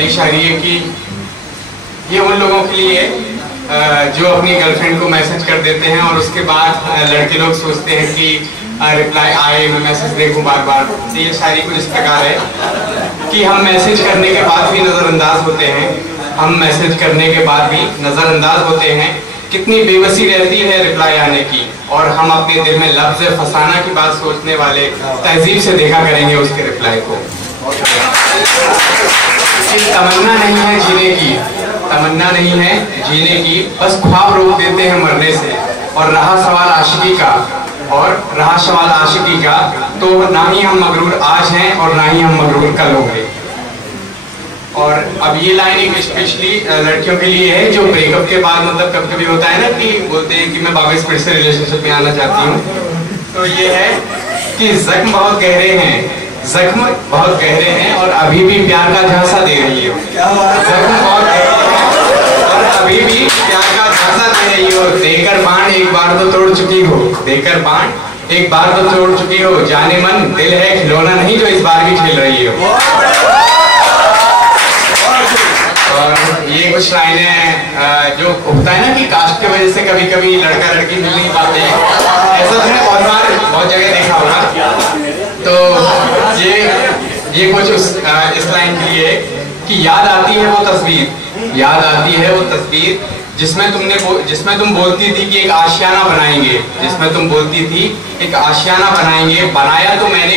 पहली शायरी है कि ये उन लोगों के लिए जो अपनी गर्लफ्रेंड को मैसेज कर देते हैं और उसके बाद लड़के लोग सोचते हैं कि रिप्लाई आए, मैं मैसेज देखूं बार बार। तो ये शायरी कुछ इस प्रकार है कि हम मैसेज करने के बाद भी नज़रअंदाज होते हैं, हम मैसेज करने के बाद भी नज़रअंदाज होते हैं। कितनी बेबसी रहती है रिप्लाई आने की, और हम अपने दिल में लफ्ज़ फसाना की बात सोचने वाले तहजीब से देखा करेंगे उसके रिप्लाई को। तमन्ना नहीं है जीने की, तमन्ना नहीं है जीने की, बस ख्वाब रोक देते हैं मरने से। और रहा सवाल आशिकी का, तो ना ही हम मगरूर आज हैं और ना ही हम मगरूर कल होंगे। और अब ये लाइन एक स्पेशली लड़कियों के लिए है जो ब्रेकअप के बाद मतलब कभी कभी होता है ना कि बोलते हैं कि मैं वापस फिर से रिलेशनशिप में आना चाहती हूँ। तो ये है कि जख्म बहुत गहरे हैं और अभी भी प्यार का झांसा दे रही हो। जख्म बहुत गहरे हैं और अभी भी प्यार का झांसा दे रही हो। देकर बाण एक बार तो तोड़ चुकी हो, देकर बाण एक बार तो तोड़ चुकी हो। जाने मन दिल है खिलौना नहीं जो इस बार भी खेल रही हो। और ये कुछ लाइनें जो होता है ना कि कास्ट की वजह से कभी कभी लड़का लड़की मिल नहीं पाते, ऐसा तो मैंने बहुत जगह देखा होगा। तो ये कुछ इस लाइन के लिए कि याद आती है वो तस्वीर जिसमें तुम बोलती थी कि एक आशियाना बनाएंगे, बनाया तो मैंने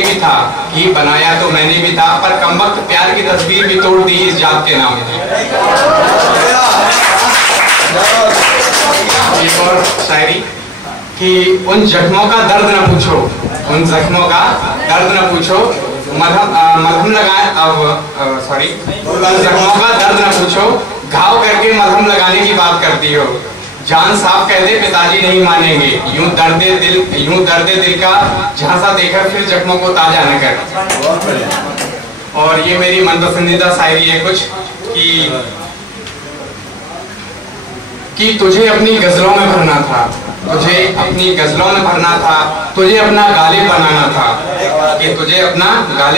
भी था पर कमबख्त प्यार की तस्वीर भी तोड़ दी इस जात के नाम ने। एक और शायरी कि उन जख्मों का दर्द न पूछो, मलहम लगाए जख्मों का दर्द न पूछो, घाव करके मलहम लगाने की बात करती हो। जान साफ कह दे पिताजी नहीं मानेंगे, यूं दर्द दिल का झांसा देकर फिर जख्मों को ताजा न कर। और ये मेरी मनपसंदीदा शायरी है कुछ कि तुझे अपनी गजलों में भरना था, तुझे अपना गालिब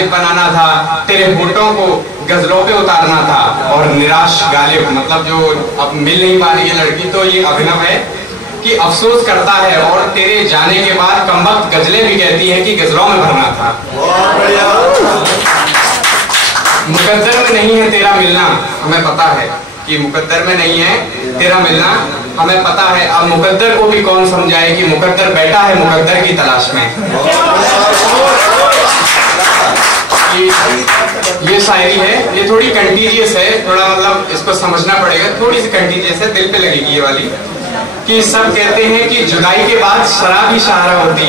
बनाना था, तेरे होठों को गजलों पे उतारना था। और निराश गालिब मतलब जो अब मिल नहीं पा रही है लड़की, तो ये अभिनव है कि अफसोस करता है और तेरे जाने के बाद कमबख्त गजलें भी कहती है कि गजलों में भरना था। मुकद्दर में नहीं है तेरा मिलना, हमें पता है कि मुकद्दर में नहीं है तेरा मिलना, हमें पता है। अब मुकद्दर को भी कौन समझाए कि मुकद्दर बैठा है मुकद्दर की तलाश में। ये शायरी है, ये थोड़ी कंटीजियस है, थोड़ा मतलब इसको समझना पड़ेगा, थोड़ी सी कंटीजियस है, दिल पे लगेगी ये वाली। कि सब कहते हैं कि जुदाई के बाद शराब ही सहारा होती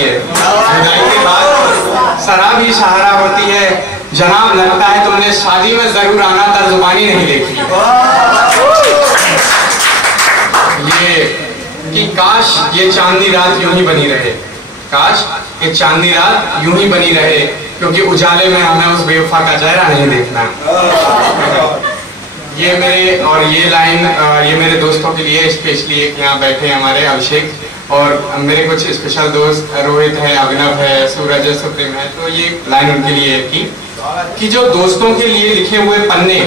है, जनाब लगता है तुमने शादी में जरूर आना, तर्जुबानी नहीं देखी। ये कि काश ये चांदनी रात यूं ही बनी रहे, क्योंकि उजाले में हमें उस बेवफा का चेहरा नहीं देखना। ये लाइन ये मेरे दोस्तों के लिए स्पेशली, एक यहाँ बैठे हमारे अभिषेक और मेरे कुछ स्पेशल दोस्त रोहित है, अभिनव है, सूरज है, सुप्रीम है। तो ये लाइन उनके लिए है कि जो दोस्तों के लिए लिखे हुए पन्ने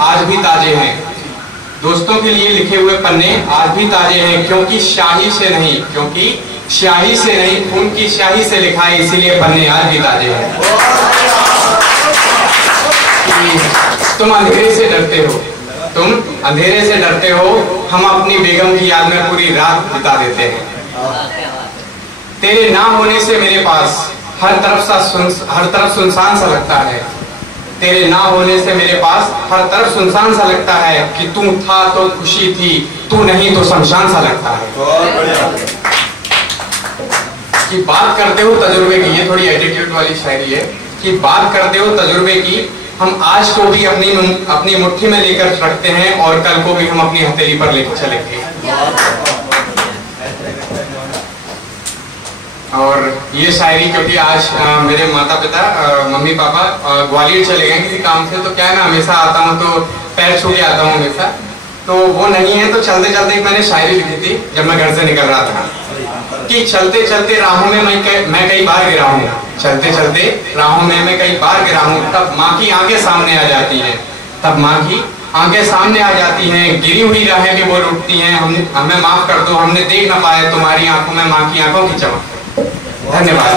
आज भी ताजे हैं, क्योंकि स्याही से नहीं खून की स्याही से लिखा है, इसीलिए पन्ने आज भी ताजे हैं। तुम अंधेरे से डरते हो, हम अपनी बेगम की याद में पूरी रात बिता देते हैं। तेरे ना होने से मेरे पास हर तरफ सुनसान सा लगता है, तेरे ना होने से मेरे पास हर तरफ सुनसान सा लगता है, कि तू था तो खुशी थी, तू नहीं तो शमशान सा लगता है। कि बात करते हो तजुर्बे की, ये थोड़ी एटीट्यूड वाली शायरी है कि बात करते हो तजुर्बे की, हम आज को भी अपनी मुट्ठी में लेकर रखते हैं और कल को भी हम अपनी हथेली पर लेकर चलेंगे। और ये शायरी क्योंकि आज मेरे माता पिता मम्मी पापा ग्वालियर चले गए किसी काम से, तो क्या है ना हमेशा आता हूँ तो पैर छू के आता हूँ हमेशा, तो वो नहीं है, तो चलते चलते मैंने शायरी लिखी थी जब मैं घर से निकल रहा था कि चलते चलते राहों में मैं कई बार गिरा हूँ, चलते चलते राहों में मैं कई बार गिरा हूँ। तब माँ की आंखें सामने आ जाती हैं, तब माँ की आंखें सामने आ जाती हैं, गिरी हुई राहें भी बोल उठती हैं, हमें माफ कर दो, हमने देख ना पाया तुम्हारी आंखों में माँ की आंखों की चमक। धन्यवाद।